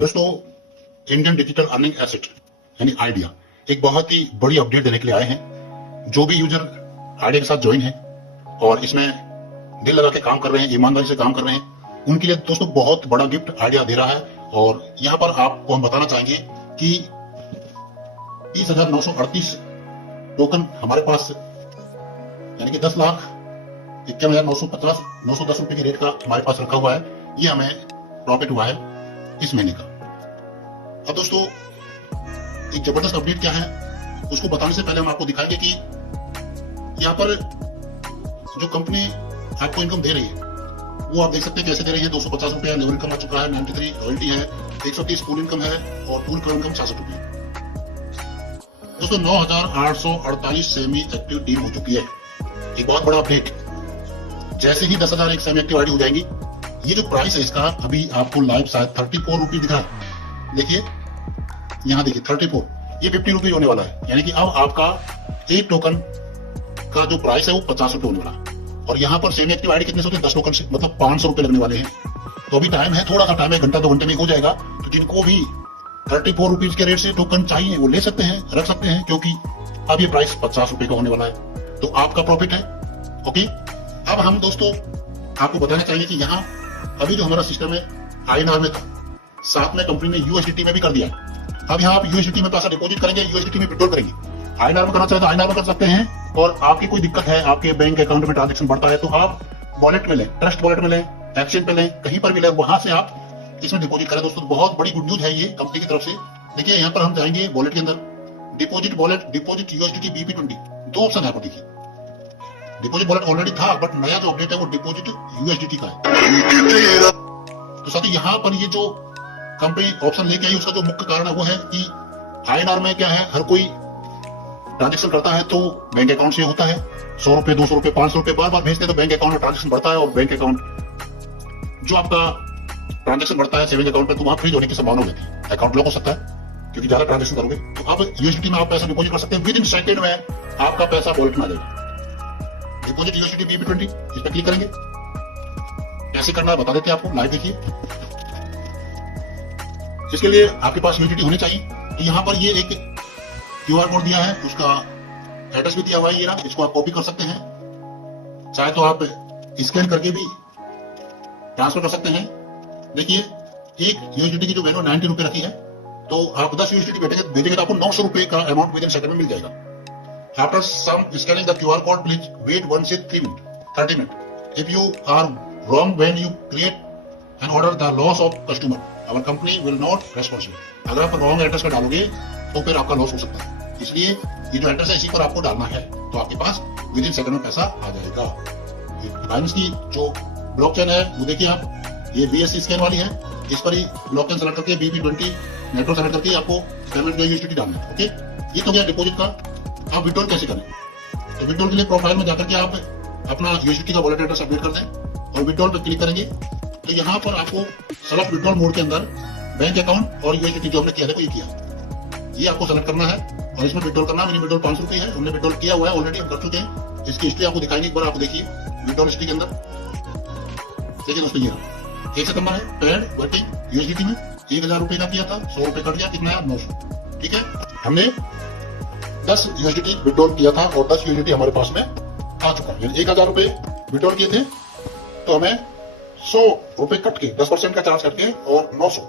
दोस्तों, Indian digital earning asset यानी idea एक बहुत ही बड़ी अपडेट देने के लिए आए हैं। जो भी यूजर आइडिया के साथ ज्वाइन है और इसमें दिल लगा के काम कर रहे हैं, ईमानदारी से काम कर रहे हैं, उनके लिए दोस्तों बहुत बड़ा गिफ्ट आइडिया दे रहा है। और यहाँ पर आपको हम बताना चाहेंगे कि 30,938 टोकन हमारे पास यानी कि 10,51,910 रुपए की रेट का हमारे पास रखा हुआ है। ये हमें प्रॉफिट हुआ है इस महीने का। अब दोस्तों, एक जबरदस्त अपडेट क्या है उसको बताने से पहले हम आपको दिखाएंगे कि यहाँ पर जो कंपनी आपको इनकम दे रही है वो आप देख सकते हैं कैसे दे रही है। 250 रुपया लेवल इनकम आ चुका है, 93 रॉयल्टी है, 130 पूल इनकम है और पूल क्रो इनकम 66 रुपये। दोस्तों 9,848 सेमी एक्टिव टीम हो चुकी है। एक बहुत बड़ा अपडेट, जैसे ही 10,000 एक सेमी एक्टिव आईडी हो जाएंगी, ये जो प्राइस है इसका अभी आपको लाइव शायद 34 रुपीज दिख रहा है। देखिए यहाँ देखिए 34, ये 50 रुपीज होने वाला है। यानी कि अब आपका एक टोकन का जो प्राइस है वो 50 रुपए होने वाला है। और यहाँ पर सेमी एक्टिव आईडी कितने से होते हैं? 10 टोकन से, मतलब 500 रुपए लगने वाले हैं। तो अभी टाइम है, थोड़ा सा टाइम है, घंटा 2 घंटे में हो जाएगा। तो जिनको भी 34 रुपीज के रेट से टोकन चाहिए वो ले सकते हैं, रख सकते हैं, क्योंकि अब ये प्राइस 50 रुपए का होने वाला है। तो आपका प्रॉफिट है। ओके, अब हम दोस्तों आपको बताना चाहिए कि यहाँ अभी जो हमारा सिस्टम है INR में था, साथ में कंपनी ने USDT में भी कर दिया। अब यहाँ आप USDT में पैसा डिपॉजिट करेंगे, USDT में विड्रॉल करेंगे। INR में करना चाहे तो INR में कर सकते हैं। और आपकी कोई दिक्कत है, आपके बैंक अकाउंट में ट्रांजेक्शन बढ़ता है, तो आप वॉलेट में लें, ट्रस्ट वॉलेट में लें, एक्सचेंज पे लें, कहीं पर भी लें, वहां से आप इसमें डिपॉजिट करें। दोस्तों बहुत बड़ी गुड न्यूज है ये कंपनी की तरफ से। देखिए यहाँ पर हम जाएंगे वॉलेट के अंदर, deposit wallet, deposit USDT BP20, 2 option है। आपको देखिए डिपॉजिट वॉलेट ऑलरेडी था, बट नया जो अपडेट है वो डिपॉजिट USDT का है। तो साथ ही यहाँ पर ये जो कंपनी ऑप्शन लेके आई उसका जो मुख्य कारण है वो है कि INR में क्या है, हर कोई ट्रांजेक्शन करता है तो बैंक अकाउंट से होता है। 100 रुपए, 200 रुपए, 500 रुपए बार बार भेजते हैं तो बैंक अकाउंट में ट्रांजेक्शन बढ़ता है। और बैंक अकाउंट जो आपका ट्रांजेक्शन बढ़ता है सेविंग अकाउंट पे, तो वहां फ्रीज होने की संभावना होती है, अकाउंट लॉक हो सकता है क्योंकि ज्यादा ट्रांजेक्शन करोगे। तो अब USDT में आप पैसा डिपॉजिट कर सकते हैं, विद इन सेकेंड में आपका पैसा वॉलेट में आ जाएगा। डिपॉजिट USDT BP20, इस पर क्लिक करेंगे। कैसे करना है बता देते हैं आपको, लाइव देखिए। इसके लिए आपके पास USDT होनी चाहिए। तो यहाँ पर ये एक QR कोड दिया है, उसका एड्रेस भी दिया हुआ है, ये ना, इसको आप कॉपी कर सकते हैं। चाहे तो आप स्कैन करके भी ट्रांसफर कर सकते हैं। देखिए एक USDT की जो वैल्यू 90 रुपए रखी है, तो आप 10 USDT भेजेंगे तो आपको 900 रुपए का अमाउंट विद इन सेकंड में मिल जाएगा। After some scanning the QR code, please wait 1 से 30 minutes. If you are wrong when you create an order, the loss of customer, our company will not responsible. अगर आप wrong address पर डालोगे तो फिर आपका लॉस हो सकता है। इसलिए ये जो एड्रेस है इसी पर आपको डालना है, तो आपके पास विद इन सेकंड में पैसा आ जाएगा। बाइनेंस की जो ब्लॉकचेन है वो देखिए आप, ये BSC स्कैन वाली है, इस पर ही ब्लॉकचेन सेलेक्ट करके BP20 नेटवर्क सेलेक्ट करके आपको पेमेंट USDT डालना है। ओके, ये तो गया डिपॉजिट का। आप विड्रॉल कैसे करें? तो विड्रॉल के लिए प्रोफाइल में जाकर के आप अपना USDT का वॉलेट एड्रेस अपडेट कर दें और विड्रॉल पर क्लिक करेंगे। तो यहाँ पर आपको सेलेक्ट विड्रॉल मोड के अंदर बैंक अकाउंट और USDT जो हमने किया, देखो ये किया, ये आपको सेलेक्ट करना है और इसमें विड्रॉल करना है। मिनिमम विड्रॉल 500 रुपये है, हमने विड्रॉल किया हुआ है ऑलरेडी, हम कर चुके हैं। इसकी हिस्ट्री आपको दिखाएंगे एक बार, आप देखिए विड्रॉल हिस्ट्री के अंदर। देखिए दोस्तों ये 1 सितंबर है, पेड वर्टिंग USDT में 1,000 रुपये का किया था, 100 रुपये कट गया, कितना है 900। ठीक है, हमने 10 USDT विड्रॉल किया था और 10 USDT हमारे पास में आ चुका है। 1,000 रुपए विड्रॉल किए थे तो हमें 100 रुपए कट के 10% का चार्ज करके और 900,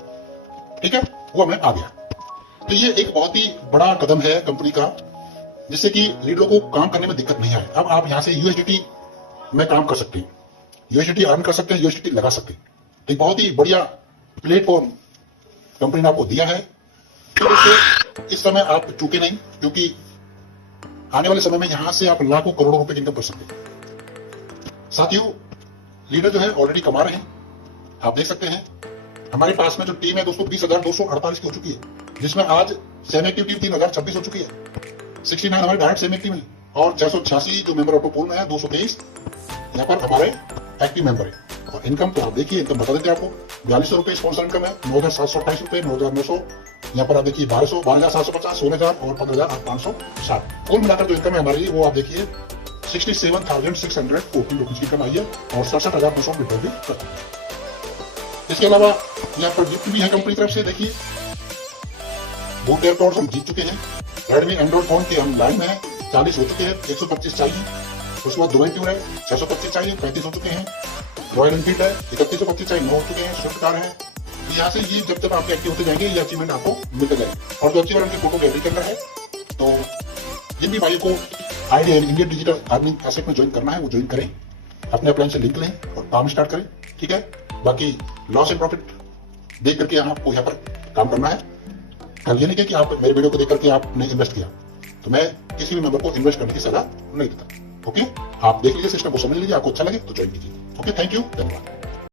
ठीक है, वो हमें आ गया। तो ये एक बहुत ही बड़ा कदम है कंपनी का, जिससे कि लीडरों को काम करने में दिक्कत नहीं आए। अब आप यहाँ से USDT में काम कर सकते हैं, USDT अर्न कर सकते हैं, USDT लगा सकते हैं। तो बहुत ही बढ़िया प्लेटफॉर्म कंपनी ने आपको दिया है। तो इस समय आप चूके नहीं, क्योंकि आने वाले समय में यहां से आप लाखों करोड़ों रुपए की इनकम कर सकते हैं। साथियों, लीडर जो है ऑलरेडी कमा रहे हैं, आप देख सकते हैं। हमारे पास में जो टीम है दोस्तों 20,248 की हो चुकी है, जिसमें आज सेमी एक्टिव टीम 3,026 हो चुकी है। 69 हमारे डायरेक्ट सेमी एक्टिव है और 686 जो मेंबर ऑटो पूल में है, 223 यहाँ पर हमारे एक्टिव मेंबर है। और इनकम तो आप देखिए, इनकम बता देते हैं आपको, 4200 रुपए स्पॉन्सर इनकम है, 9,728 रुपए, 9,900, यहाँ पर आप देखिए 1200, 12,750, 16,000 और 15,860। कुल मिलाकर जो इनकम है हमारी वो आप देखिए 67,640 रुपीज की इनकम आई है और 67,900 विड्रॉल भी। इसके अलावा यहाँ पर गिफ्ट भी है कंपनी तरफ से। देखिए बूट एयरपोर्ट्स हम जीत चुके हैं। रेडमी एंड्रॉइड फोन के हम लाइन में 40 हो चुके हैं, 125 चाहिए। उसके बाद डुएल ट्यून है, 625 चाहिए, 35 हो चुके हैं। रॉयल एनफील्ड है, 3125 चाहिए, 9 हो चुके हैं। स्विफ्ट कार है। यहाँ से ये जब तक आपके एक्टिव होते जाएंगे ये अचीवमेंट आपको मिलते जाएंगे। और जो अचीवमेंट उनके फोटो गैलरी के अंदर है, तो जिन भी भाइयों को idea Indian digital earning asset में ज्वाइन करना है वो ज्वाइन करें, अपने अपलाइन से लिंक लें और काम स्टार्ट करें। ठीक है, बाकी लॉस एंड प्रॉफिट देख करके आपको यहाँ पर काम करना है। कल ये नहीं कि आप मेरे वीडियो को देख करके आपने इन्वेस्ट किया, तो मैं किसी भी मेंबर को इन्वेस्ट करने की सलाह नहीं देता। ओके, आप देख लीजिए, सिस्टम को समझ लीजिए, आपको अच्छा लगे तो ज्वाइन कीजिए। ओके, थैंक यू, धन्यवाद।